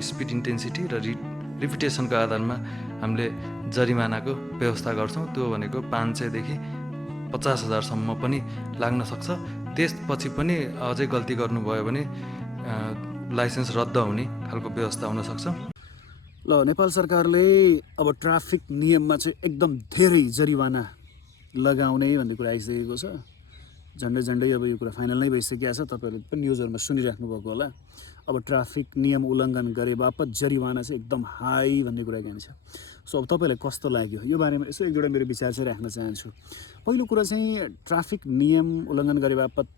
Speed intensity र रिपिटेसनको आधारमा हामीले जरिमानाको व्यवस्था गर्छौँ। त्यो भनेको 500 देखि 50,000 सम्म पनि लाग्न सक्छ। त्यसपछि पनि अझै गल्ती गर्नुभयो भने लाइसेन्स रद्द हुने खालको व्यवस्था हुन सक्छ। ल नेपाल सरकारले अब ट्राफिक नियममा चाहिँ एकदम धेरै जरिवाना लगाउने भन्ने कुरा आइसकेको छ। झन्डै अब यो कुरा फाइनल नै भइसकेको छ। तपाईँहरूले पनि न्युजहरूमा सुनिराख्नु भएको होला। अब ट्राफिक नियम उल्लङ्घन गरे बापत जरिवाना चाहिँ एकदम हाई भन्ने कुरा जान्छ। सो अब तपाईँलाई कस्तो लाग्यो यो बारेमा यसो एक दुईवटा मेरो विचार चाहिँ राख्न चाहन्छु। पहिलो कुरा चाहिँ ट्राफिक नियम उल्लङ्घन गरे बापत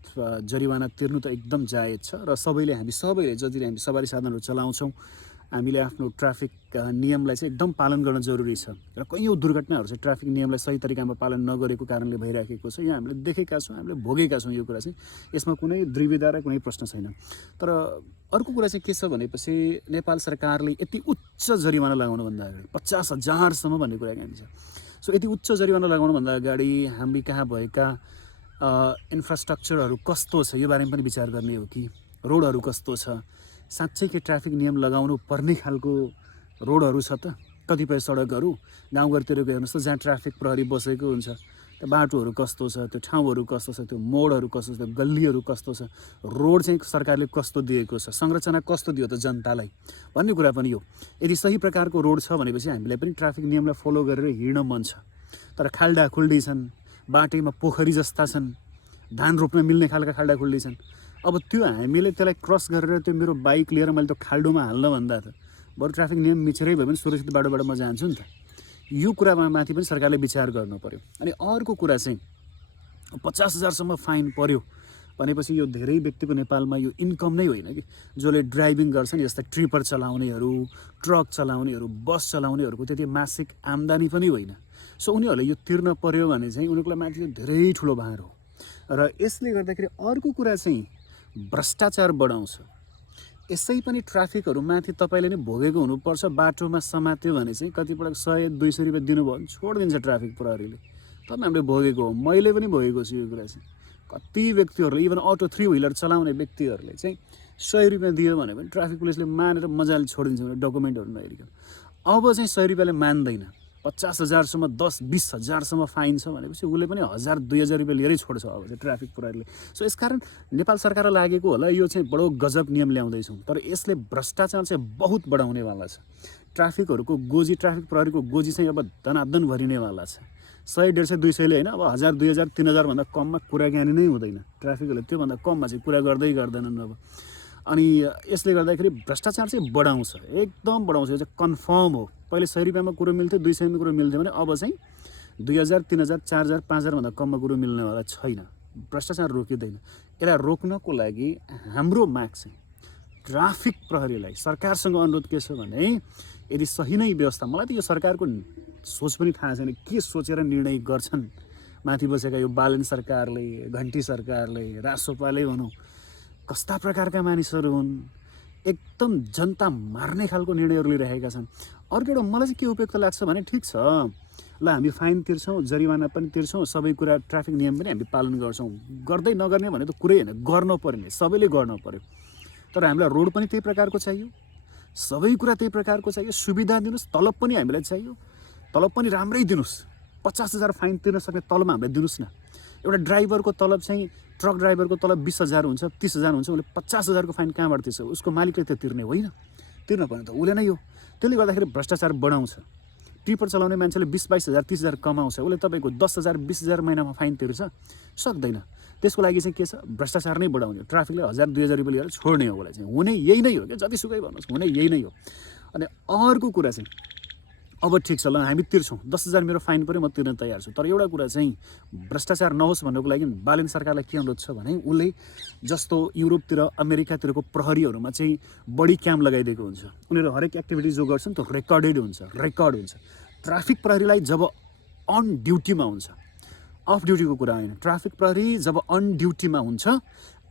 जरिवाना तिर्नु त एकदम जायज छ र सबैले जति हामी सवारी साधनहरू चलाउँछौँ हामीले आफ्नो ट्राफिक नियमलाई चाहिँ एकदम पालन गर्न जरुरी छ। र कैयौँ दुर्घटनाहरू चाहिँ ट्राफिक नियमलाई सही तरिकामा पालन नगरेको कारणले भइराखेको छ। यो हामीले देखेका छौँ, हामीले भोगेका छौँ। यो कुरा चाहिँ यसमा कुनै द्विविधा र कुनै प्रश्न छैन। तर अर्को कुरा चाहिँ के छ भनेपछि नेपाल सरकारले यति उच्च जरिवाना लगाउनुभन्दा अगाडि 50,000सम्म भन्ने कुरा गाइन्छ। सो यति उच्च जरिवाना लगाउनुभन्दा अगाडि हामी कहाँ भएका इन्फ्रास्ट्रक्चरहरू कस्तो छ यो बारेमा पनि विचार गर्ने हो कि रोडहरू कस्तो छ, साँच्चै के ट्राफिक नियम लगाउनु पर्ने खालको रोडहरू छ त। कतिपय सडकहरू गाउँघरतिरको हेर्नुहोस् त जहाँ ट्राफिक प्रहरी बसेको हुन्छ त्यो बाटोहरू कस्तो छ, त्यो ठाउँहरू कस्तो छ, त्यो मोडहरू कस्तो छ, त्यो गल्लीहरू कस्तो छ, रोड चाहिँ सरकारले कस्तो दिएको छ, संरचना कस्तो दियो त जनतालाई भन्ने कुरा पनि हो। यदि सही प्रकारको रोड छ भनेपछि हामीलाई पनि ट्राफिक नियमलाई फलो गरेर हिँड्न मन छ। तर खाल्डा खुल्डी छन्, बाटैमा पोखरी जस्ता छन्, धान रोप्न मिल्ने खालका खाल्डा खुल्डी छन्। अब त्यो हामीले त्यसलाई क्रस गरेर त्यो मेरो बाइक लिएर मैले त्यो खाल्डोमा हाल्न भन्दा त बरु ट्राफिक नियम मिचेरै भयो भने सुरक्षित बाटोबाट म जान्छु नि त। यो कुरामा माथि पनि सरकारले विचार गर्नु पर्यो। अनि अर्को कुरा चाहिँ 50,000सम्म फाइन पर्यो भनेपछि यो धेरै व्यक्तिको नेपालमा यो इन्कम नै होइन कि। जसले ड्राइभिङ गर्छन् यस्ता ट्रिपर चलाउनेहरू, ट्रक चलाउनेहरू, बस चलाउनेहरूको त्यति मासिक आम्दानी पनि होइन। सो उनीहरूले यो तिर्न पर्यो भने चाहिँ उनीहरूको माथि धेरै ठुलो भार हो। र यसले गर्दाखेरि अर्को कुरा चाहिँ भ्रष्टाचार बढाउँछ। यसै पनि ट्राफिकहरू माथि तपाईँले नै भोगेको हुनुपर्छ। बाटोमा समात्यो भने चाहिँ कतिपटक 100-200 रुपियाँ दिनुभयो भने छोडिदिन्छ ट्राफिक प्रहरीले। तपाईँ हामीले भोगेको हो, मैले पनि भोगेको छु यो कुरा चाहिँ। कति व्यक्तिहरूले इभन अटो 3 व्हिलर चलाउने व्यक्तिहरूले चाहिँ 100 रुपियाँ दियो भने पनि ट्राफिक पुलिसले मानेर मजाले छोडिदिन्छ भने डकुमेन्टहरू नहेरिकन। अब चाहिँ 100 रुपियाँले मान्दैन, 50,000सम्म 10-20,000सम्म फाइन छ भनेपछि उसले पनि 1,000-2,000 रुपियाँ लिएरै छोड्छ अब चाहिँ ट्राफिक प्रहरीले। सो यसकारण नेपाल सरकारलाई लागेको होला यो चाहिँ बडो गजब नियम ल्याउँदैछौँ, तर यसले भ्रष्टाचार चाहिँ बहुत बढाउनेवाला छ। ट्राफिकहरूको गोजी, ट्राफिक प्रहरीको गोजी चाहिँ अब धनाधन भरिनेवाला छ। 100-150-200ले होइन, अब 1,000-2,000 3,000 भन्दा कममा कुराकानी नै हुँदैन। ट्राफिकहरूले त्योभन्दा कममा चाहिँ कुरा गर्दैनन् अब। अनि यसले गर्दाखेरि भ्रष्टाचार चाहिँ बढाउँछ, एकदम बढाउँछ। यो चाहिँ कन्फर्म हो। पहिले 100 रुपियाँमा कुरो मिल्थ्यो, 200मा कुरो मिल्थ्यो भने अब चाहिँ 2,000, 3,000, 4,000, 5,000 भन्दा कममा कुरो मिल्नेवाला छैन। भ्रष्टाचार रोकिँदैन। यसलाई रोक्नको लागि हाम्रो माग चाहिँ ट्राफिक प्रहरीलाई सरकारसँग अनुरोध के छ भने यदि सही नै व्यवस्था, मलाई त यो सरकारको सोच पनि थाहा छैन के सोचेर निर्णय गर्छन्। माथि बसेका यो बालन सरकारले, घन्टी सरकारले, रासोपाले भनौँ, कस्ता प्रकारका मानिसहरू हुन्, एकदम जनता मार्ने खालको निर्णयहरू लिइरहेका छन्। अर्को एउटा मलाई चाहिँ के उपयुक्त लाग्छ भने ठिक छ ल हामी फाइन तिर्छौँ, जरिवाना पनि तिर्छौँ, सबै कुरा ट्राफिक नियम पनि हामी पालन गर्छौँ। गर्दै नगर्ने भने त कुरै होइन, गर्नु पर्ने सबैले गर्नु पर्यो। तर हामीलाई रोड पनि त्यही प्रकारको चाहियो, सबै कुरा त्यही प्रकारको चाहियो। सुविधा दिनुहोस्, तलब पनि हामीलाई चाहियो, तलब पनि राम्रै दिनुहोस्। 50,000 फाइन तिर्न सक्ने तलब हामीलाई दिनुहोस् न। एउटा ड्राइभरको तलब चाहिँ ट्रक ड्राइभरको तलब 20,000 हुन्छ, 30,000 हुन्छ, उसले 50,000को फाइन कहाँबाट तिर्छ? उसको मालिकले त तिर्ने होइन, तिर्न पर्ने त उसले नै हो। त्यसले गर्दाखेरि भ्रष्टाचार बढाउँछ। टिपर चलाउने मान्छेले 20-22,000 30,000 कमाउँछ, उसले तपाईँको 10,000 20,000 महिनामा फाइन तिर्छ सक्दैन। त्यसको लागि चाहिँ के छ, भ्रष्टाचार नै बढाउने। ट्राफिकले 1,000-2,000 रुपियाँ लिएर छोड्ने हो। उसलाई चाहिँ हुने यही नै हो क्या, जतिसुकै भन्नुहोस् हुने यही नै हो। अनि अर्को कुरा चाहिँ अब ठिक छ ल हामी तिर्छौँ, 10,000 मेरो फाइन पऱ्यो, म तिर्न तयार छु। तर एउटा कुरा चाहिँ भ्रष्टाचार नहोस् भन्नको लागि बालन सरकारलाई के अनुरोध छ भने उसले जस्तो युरोपतिर अमेरिकातिरको प्रहरीहरूमा चाहिँ बढी क्याम्प लगाइदिएको हुन्छ। उनीहरू हरेक एक्टिभिटी जो गर्छन् त्यो रेकर्ड हुन्छ। ट्राफिक प्रहरीलाई जब अन ड्युटीमा हुन्छ, अफ ड्युटीको कुरा होइन, ट्राफिक प्रहरी जब अन ड्युटीमा हुन्छ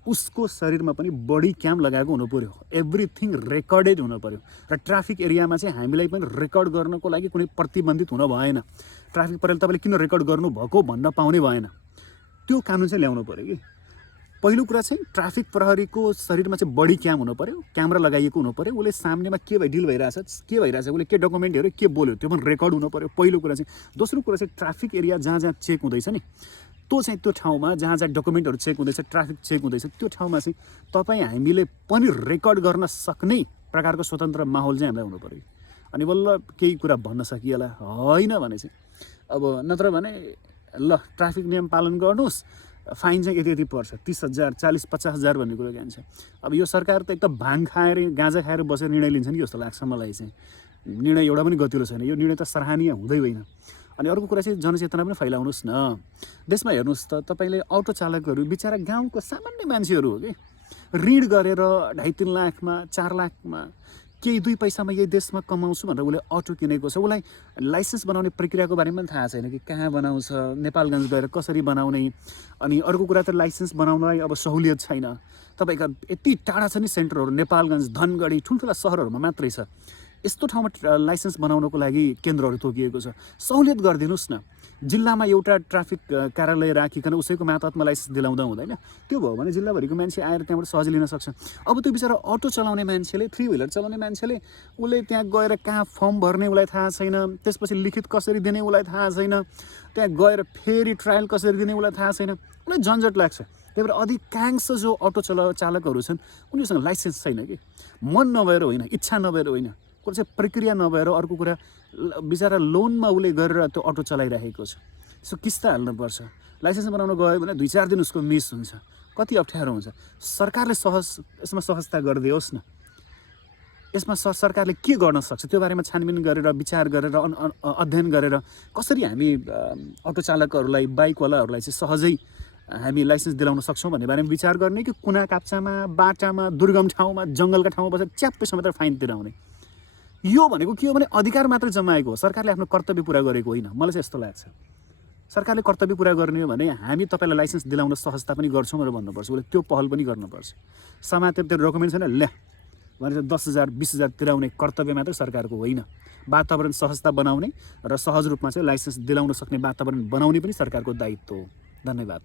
उसको शरीरमा पनि बडी क्याम लगाएको हुनु पर्यो। एभ्रिथिङ रेकर्डेड हुनु पर्यो। र ट्राफिक एरियामा चाहिँ हामीलाई पनि रेकर्ड गर्नको लागि कुनै प्रतिबन्धित हुन भएन। ट्राफिक प्रहरीले तपाईँले किन रेकर्ड गर्नुभएको भन्न पाउने भएन। त्यो कानुन चाहिँ ल्याउनु पर्यो कि पहिलो कुरा चाहिँ ट्राफिक प्रहरीको शरीरमा चाहिँ बडी क्याम हुनु पऱ्यो, क्यामेरा लगाइएको हुनु पऱ्यो, उसले सामनेमा के डिल भइरहेछ, के भइरहेछ, उसले के डकुमेन्ट हेऱ्यो, के बोल्यो त्यो पनि रेकर्ड हुनु पऱ्यो पहिलो कुरा चाहिँ। दोस्रो कुरा चाहिँ ट्राफिक एरिया जहाँ जहाँ चेक हुँदैछ नि त्यो चाहिँ त्यो ठाउँमा जहाँ जहाँ डकुमेन्टहरू चेक हुँदैछ, ट्राफिक चेक हुँदैछ, त्यो ठाउँमा चाहिँ तपाईँ हामीले पनि रेकर्ड गर्न सक्ने प्रकारको स्वतन्त्र माहौल चाहिँ हामीलाई हुनु पऱ्यो। अनि बल्ल केही कुरा भन्न सकिएला, होइन भने चाहिँ अब नत्र भने ल ट्राफिक नियम पालन गर्नुहोस्, फाइन चाहिँ यति यति पर्छ, 30,000 40-50,000 भन्ने कुरो जान्छ। अब यो सरकार त एकदम भाङ खाएर गाँजा खाएर बसेर निर्णय लिन्छ नि जस्तो लाग्छ मलाई चाहिँ। निर्णय एउटा पनि गतिलो छैन, यो निर्णय त सराहनीय हुँदै होइन। अनि अर्को कुरा चाहिँ जनचेतना पनि फैलाउनुहोस् न। देशमा हेर्नुहोस् त तपाईँले अटो चालकहरू बिचरा गाउँको सामान्य मान्छेहरू हो कि, ऋण गरेर 2.5-3 लाखमा 4 लाखमा केही 2 पैसामा यही देशमा कमाउँछु भनेर उसले अटो किनेको छ। उसलाई लाइसेन्स बनाउने प्रक्रियाको बारेमा पनि थाहा छैन कि कहाँ बनाउँछ, नेपालगञ्ज गएर कसरी बनाउने। अनि अर्को कुरा त लाइसेन्स बनाउनलाई अब सहुलियत छैन। तपाईँका यति टाढा छ नि सेन्टरहरू, नेपालगञ्ज, धनगढी ठुल्ठुला सहरहरूमा मात्रै छ। यस्तो ठाउँमा लाइसेन्स बनाउनको लागि केन्द्रहरू तोकिएको छ, सहुलियत गरिदिनुहोस् न। जिल्लामा एउटा ट्राफिक कार्यालय राखिकन उसैको मातहतमा लाइसेन्स दिलाउँदा हुँदैन? त्यो भयो भने जिल्लाभरिको मान्छे आएर त्यहाँबाट सहजै लिन सक्छ। अब त्यो बिचरा अटो चलाउने मान्छेले, 3 व्हिलर चलाउने मान्छेले उसले त्यहाँ गएर कहाँ फर्म भर्ने उसलाई थाहा छैन, त्यसपछि लिखित कसरी दिने उसलाई थाहा छैन, त्यहाँ गएर फेरि ट्रायल कसरी दिने उसलाई थाहा छैन, उसलाई झन्झट लाग्छ। त्यही भएर अधिकांश जो अटो चालकहरू छन् उनीहरूसँग लाइसेन्स छैन कि, मन नभएर होइन, इच्छा नभएर होइन, कुरो चाहिँ प्रक्रिया नभएर। अर्को कुरा बिचरा लोनमा उसले गरेर त्यो अटो चलाइरहेको छ। यसो किस्ता हाल्नुपर्छ। लाइसेन्स बनाउन गयो भने 2-4 दिन उसको मिस हुन्छ, कति अप्ठ्यारो हुन्छ। सरकारले यसमा सहजता गरिदियोस् न। यसमा सरकारले के गर्न सक्छ त्यो बारेमा छानबिन गरेर, विचार गरेर, अध्ययन गरेर कसरी हामी अटो चालकहरूलाई, बाइकवालाहरूलाई चाहिँ सहजै हामी लाइसेन्स दिलाउन सक्छौँ भन्ने बारेमा विचार गर्ने कि कुना काप्चामा, बाटामा, दुर्गम ठाउँमा, जङ्गलका ठाउँमा बसेर च्याप्पै समेत फाइन तिराउने। यो भनेको के हो भने अधिकार मात्रै जमाएको हो, सरकारले आफ्नो कर्तव्य पुरा गरेको होइन। मलाई चाहिँ यस्तो लाग्छ सरकारले कर्तव्य पुरा गर्ने हो भने हामी तपाईँलाई लाइसेन्स दिलाउन सहजता पनि गर्छौँ भनेर भन्नुपर्छ, उसले त्यो पहल पनि गर्नुपर्छ। समातेर त्यो डकुमेन्ट छैन ल्या भनेर 10,000 20,000 तिराउने कर्तव्य मात्रै सरकारको होइन। वातावरण सहजता बनाउने र सहज रूपमा चाहिँ लाइसेन्स दिलाउन सक्ने वातावरण बनाउने पनि सरकारको दायित्व हो। धन्यवाद।